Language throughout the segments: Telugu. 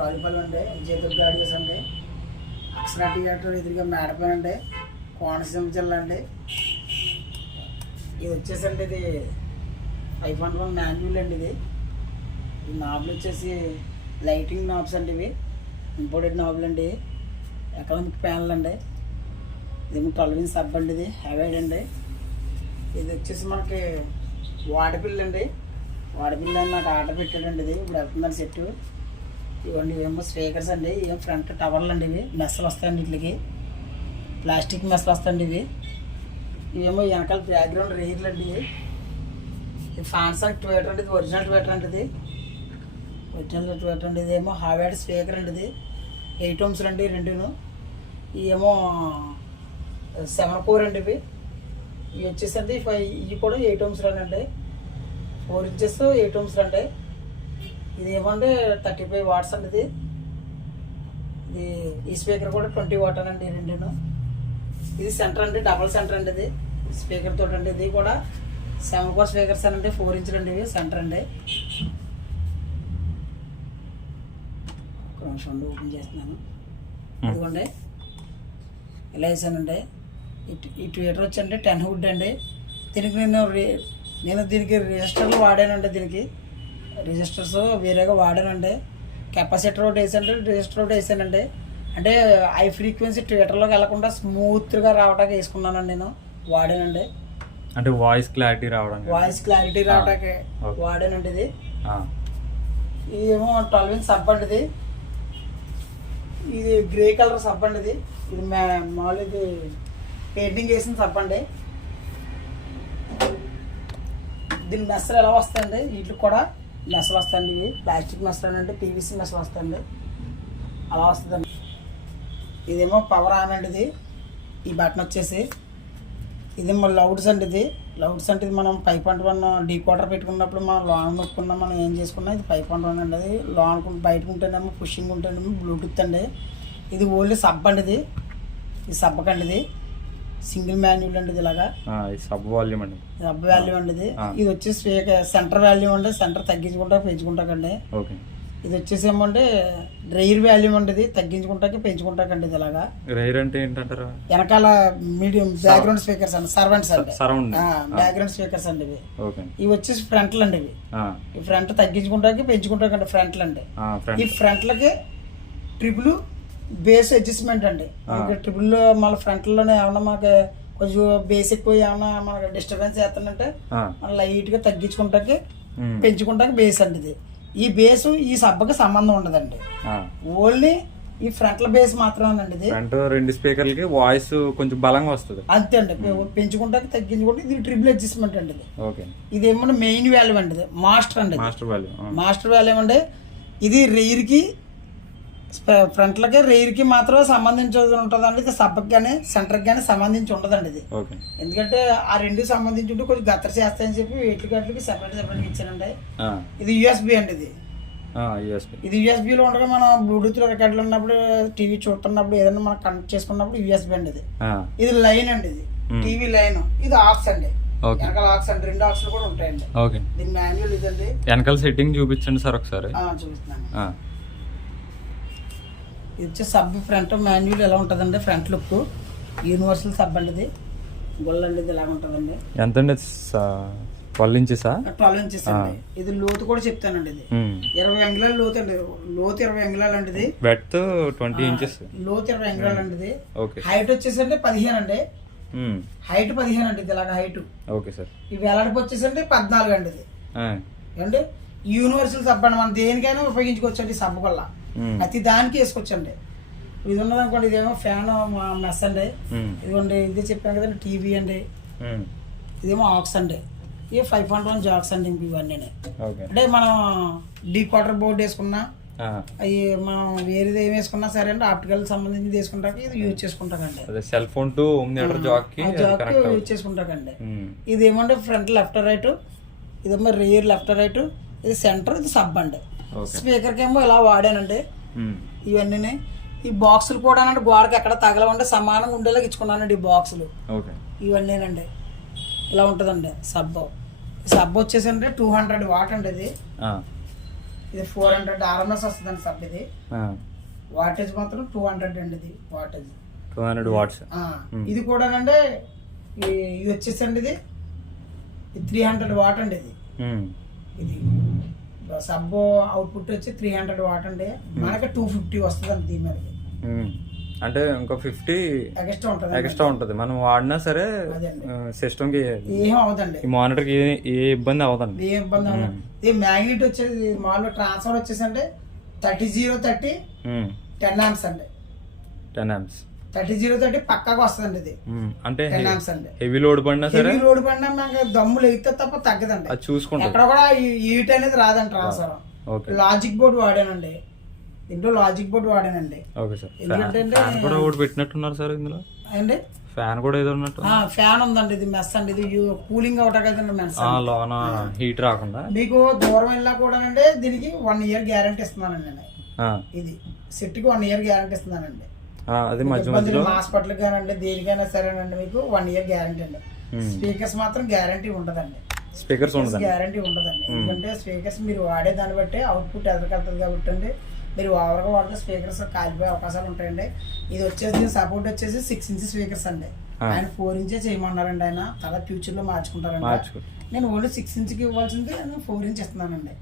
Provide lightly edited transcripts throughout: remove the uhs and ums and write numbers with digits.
రాజుపాలెం అండి, విజయదుర్గ ఆడియోస్ అండి, అక్షర థియేటర్ ఎదురుగా మేడపైన అండి, కోనసీమ జిల్లా అండి. ఇది వచ్చేసండి ఇది 5.1 మాన్యువల్ అండి. ఈ నాబ్లు వచ్చేసి లైటింగ్ నాబ్స్ అండి, ఇవి ఇంపోర్టెడ్ నాబ్లు అండి, ఎకనామిక్ ప్యానల్ అండి. ఇది 12 ఇంచ్ సబ్ అండి, ఇది హెవైడ్ అండి. ఇది వచ్చేసి మనకి వాడపిల్లి అండి, వాడపిల్లి అని నాకు ఆర్డర్ పెట్టాడండి. ఇది ఇప్పుడు వెళ్తుందండి సెట్. ఇవన్నీ ఏమో స్పీకర్స్ అండి, ఏం ఫ్రంట్ టవర్లు అండి, ఇవి మెస్సలు వస్తాయండి, వీటికి ప్లాస్టిక్ మెస్సలు వస్తాయండి. ఇవేమో వెనకాల బ్యాక్గ్రౌండ్ రేర్లు అండి. ఇది సామ్సంగ్ ట్విటర్ అండి, ఇది ఒరిజినల్ ట్విటర్ అండి, ఇది ఒరిజినల్ ట్విటర్ అండి. ఇదేమో హావాడ్ స్పీకర్ అండి, ఇది 8 ohms అండి రెండును. ఇవేమో 7.4 అండి, ఇవి వచ్చేసండి ఇవి కూడా 8 ohms అండి, 4 inches 8 ohms అండి. ఇది ఏమంటే 35 watts అండి. ఇది ఈ స్పీకర్ కూడా 20 watt అండి రెండును. ఇది సెంటర్ అండి, డబల్ సెంటర్ అండి, ఇది స్పీకర్ తోటి అండి. ఇది కూడా 7.4 స్పీకర్స్ అండి, 4 inch అండి, ఇవి సెంటర్ అండి. కొంచెం ఓపెన్ చేస్తున్నాను, ఇదిగోండి ఇలా వేసానండి. ఈ ట్విటర్ వచ్చండి 10 wood అండి. దీనికి నేను దీనికి రిజిస్టర్లు వాడానండి, దీనికి రిజిస్టర్స్ వేరేగా వాడానండి. కెపాసిటర్ ఒకటి వేసానండి, రిజిస్టర్ ఒకటి వేసానండి. అంటే హై ఫ్రీక్వెన్సీ ట్విటర్లోకి వెళ్ళకుండా స్మూత్గా రావడానికి వేసుకున్నానండి, నేను వాడానండి. అంటే వాయిస్ క్లారిటీ రావడానికి వాడానండి. ఇది ఏమో 12 inch సబ్ అండి, ఇది గ్రే కలర్ సబ్ అండి. ఇది మామూలు ఇది పెయింటింగ్ వేసిన సబ్ అండి. దీని మెస్సలు ఎలా వస్తాయండి, వీటికి కూడా మెస్సలు వస్తాయండి. ఇవి ప్లాస్టిక్ మెస్సలు అండి, పీవీసీ మెస్సలు వస్తాయండి, అలా వస్తుందండి. ఇదేమో పవర్ ఆన్ అండి, ఇది ఈ బటన్ వచ్చేసి. ఇదేమో లౌడ్స్ అండి, ఇది లౌడ్స్ అంటే ఇది మనం 5.1 డీకోడర్ పెట్టుకున్నప్పుడు మనం లాంగ్ నొక్కున్నా మనం ఏం చేసుకున్నా ఇది 5.1 అండి. అది లాంగ్ బయటకు ఉంటేనేమో పుషింగ్ ఉంటేనేమో బ్లూటూత్ అండి. ఇది ఓన్లీ సబ్ అండి, ఇది సబ్బ్ అండి, ఇది సింగిల్ మాన్యువల్ అండి. ఇది ఇలాగా సబ్ వాల్యూమ్ అండి, సబ్ వాల్యూమ్ అండి. ఇది వచ్చేసి సెంటర్ వాల్యూమ్ అండి, సెంటర్ తగ్గించుకుంటా పెంచుకుంటాకండి. ఇది వచ్చేసి ఏమంటే రైర్ వాల్యూమ్ అండి, ఇది తగ్గించుకుంటాకి పెంచుకుంటాకండి. ఇది ఇలాగా రైర్ అంటే ఏంటంటారు, వెనకాల మీడియం బ్యాక్గ్రౌండ్ స్పీకర్స్ అండి, సర్వెంట్స్ అండి, బ్యాక్గ్రౌండ్ స్పీకర్స్ అండి. ఇవి వచ్చేసి ఫ్రంట్లు అండి, ఈ ఫ్రంట్ తగ్గించుకుంటాకి పెంచుకుంటాకండి ఫ్రంట్లు అండి. ఈ ఫ్రంట్లకి ట్రిపుల్ బేస్ అడ్జస్ట్మెంట్ అండి. ట్రిపుల్లో మళ్ళీ ఫ్రంట్లోనే ఏమన్నా మనకి కొంచెం బేస్ ఎక్కువ ఏమన్నా మనకి డిస్టర్బెన్స్ చేస్తుందంటే మన లైట్ గా తగ్గించుకుంటాకి పెంచుకుంటాకి బేస్ అండి. ఇది ఈ బేసు ఈ సబ్బకి సంబంధం ఉండదండి, ఓన్లీ ఈ ఫ్రంట్ల బేస్ మాత్రమేనండి. ఇది రెండు స్పీకర్లకి వాయిస్ కొంచెం బలంగా వస్తుంది అంతే అండి, పెంచుకుంటాకి తగ్గించుకుంటే ఇది ట్రిపుల్ అడ్జస్ట్మెంట్ అండి. ఇది ఏమంటే మెయిన్ వాల్యూమ్ అండి, మాస్టర్ అండి, మాస్టర్ వాల్యూమ్ అండి. ఇది రేర్కి ఫ్రంట్లకి రేర్కి మాత్రమే సంబంధించి ఉంటుందండి. ఇది సబ్బకి కానీ సెంటర్కి కానీ సంబంధించి ఉండదండి. ఇది ఎందుకంటే ఆ రెండు సంబంధించి ఉంటే కొంచెం గత్తర చేస్తాయని చెప్పి వీటికి గట్లకి సెపరేట్ ఇచ్చానండి. ఇది యూఎస్బి అండి, ఇది యూఎస్బిలో ఉండగా మనం బ్లూటూత్ రికార్డులు ఉన్నప్పుడు టీవీ చూస్తున్నప్పుడు ఏదైనా మనం కనెక్ట్ చేసుకున్నప్పుడు యూఎస్బి అండి. ఇది లైన్ అండి, ఇది టీవీ లైన్. ఇది ఆక్స్ అండి, వెనకాల ఆక్స్ అండి, 2 ఆక్స్లు కూడా ఉంటాయండి. దీని మాన్యువల్ ఇదండి. వెనకాల సెట్టింగ్ చూపించండి సార్ ఒకసారి. చూపిస్తున్నాను. ఇది వచ్చి సబ్ ఫ్రంట్ మాన్యువల్ ఎలా ఉంటుందండి, ఫ్రంట్ లుక్ యూనివర్సల్ సబ్ అండి, ఇది గొల్లండి, ఇది ఇలాగ ఉంటుందండి. ఎంత అండి, 12 inches 12 inches అండి. ఇది లోతు కూడా చెప్తానండి, ఇది 20 అంగుళాలు లోతు అండి, లోతు 20 అంగుళాలు అండి. ఇది వెడ్త్ 20 inches, లోతు 20 అంగుళాలు అండి. ఇది హైట్ వచ్చేసి అంటే 15 అండి, హైట్ 15 అండి. ఇది ఇలాగ హైట్. ఈ వెడల్పు వచ్చేసి అంటే 14 అండి. ఇది అంటే యూనివర్సల్ సబ్ అండి, మనం దేనికైనా ఉపయోగించుకోవచ్చు అండి. సబ్ వల్ల ప్రతి దానికి వేసుకోవచ్చండి. ఇది ఉన్నది అనుకోండి, ఇదేమో ఫ్యాన్ మెస్ అండి, ఇదిగోండి ఇది చెప్పాను కదండి టీవీ అండి, ఇదేమో ఆక్స్ అండి. ఇవి 5.1 జాక్స్ అండి. ఇవన్నీ అంటే మనం డీకోడర్ బోర్డు వేసుకున్నా అవి మనం వేరేది ఏమి వేసుకున్నా సరే అండి, ఆప్టికల్ సంబంధించి తీసుకుంటాక ఇది యూజ్ చేసుకుంటాకండి. Cell phone to jack use చేసుకుంటాకండి. ఇది ఏమంటే ఫ్రంట్ లెఫ్ట్ రైట్, ఇదేమో రియర్ లెఫ్ట్ రైట్, ఇది సెంటర్, ఇది సబ్ అండి. స్పీకర్కి ఏమో ఇలా వాడానండి. ఇవన్నీ ఈ బాక్సులు కూడా అంటే గోడకి ఎక్కడ తగలవండి, సమానంగా ఉండేలాగా ఇచ్చుకున్నానండి ఈ బాక్సులు. ఇవన్నీనండి ఇలా ఉంటుందండి సబ్. సబ్ వచ్చేసి అంటే 200 watt అండి. ఇది ఇది 400 RMS వస్తుందండి సబ్ ఇది. ఆ, వాటేజ్ మాత్రం 200 అండి ఇది వాటేజ్. 200 వాట్స్. ఇది కూడా అంటే ఇది వచ్చేసండి ఇది 300 వాట్ అండి ఇది. ఇది సబ్ అవుట్పుట్ వచ్చి 300 వాట్ అండి. మనకి 250 వస్తుంది అండి దీని మీదకి. అంటే ఇంకో 50 ఎక్స్ట్రా ఉంటుంది మనం వాడినా సరే సిస్టమ్ కి ఏం అవుదండి. ఈ మానిటర్ కి ఏ ఇబ్బంది అవదండి. ఏ ఇబ్బంది అవ్వదు. ఈ మ్యాగ్నెట్ వచ్చేది మామూలు ట్రాన్స్ఫర్ వచ్చేసి అంటే 30 10 amps అండి. 10 amps 30 పక్కాగా వస్తుందండి ఇది. అంటే 10 amps అండి. హెవీ లోడ్ పడినా సరే లోడ్ పడినా మనకి దమ్ములు ఎగితే తప్ప తగ్గదండి. అది చూసుకుంటాం. ఎక్కడ కూడా హీట్ అనేది రాదండి ట్రాన్స్ఫర్. లాజిక్ బోర్డ్ వాడానండి. ఇంట్లో లాజిక్ బోర్డ్ వాడానండి. Okay sir. ఎందుకంటే ఫ్యాన్ కూడా ఒకటి పెట్టినట్టున్నారు సార్ ఇందులో. అండి ఫ్యాన్ కూడా ఏదో ఉన్నట్టు. ఫ్యాన్ ఉందండి. ఇది మెస్ అండి. ఇది కూలింగ్ అవుట్ కదండి మెస్. లోన హీట్ రాకుండా. మీకు దూరం వెళ్ళినా కూడా అండి దీనికి 1 year గ్యారంటీ ఇస్తున్నానండి నేను. ఇది సెట్ కి 1 year గ్యారంటీ ఇస్తున్నానండి. అది మధ్య హాస్పిటల్ కానండి దేనికైనా సరేనండి మీకు 1 year గ్యారంటీ అండి. స్పీకర్స్ మాత్రం గ్యారంటీ ఉండదండి. స్పీకర్స్ ఉండదు, గ్యారంటీ ఉండదండి. ఎందుకంటే స్పీకర్స్ మీరు వాడే దాన్ని బట్టి అవుట్పుట్ ఎదగలుగుతుంది కాబట్టి అండి. మీరు ఓవర్గా వాడితే స్పీకర్స్ కాలిపోయే అవకాశాలు ఉంటాయండి. ఇది వచ్చేసి సపోర్ట్ వచ్చేసి 6 inch స్పీకర్స్ అండి. ఆయన 4 inch చేయమన్నారండి. ఆయన చాలా ఫ్యూచర్ లో మార్చుకుంటారండి. నేను ఓన్లీ 6 inch కి ఇవ్వాల్సింది 4 inch ఇస్తున్నానండి.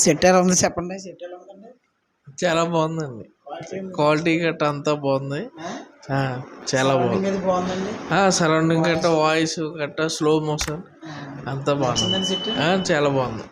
సెట్ ఎలా ఉంది చెప్పండి. సెట్ ఎలా ఉందండి? చాలా బాగుందండి. క్వాలిటీ గట్ట అంతా బాగుంది. చాలా బాగుంది. బాగుందండి. సరౌండింగ్ గట్ట వాయిస్ గట్ట స్లో మోషన్ అంతా బాగుంది. సెట్ చాలా బాగుంది.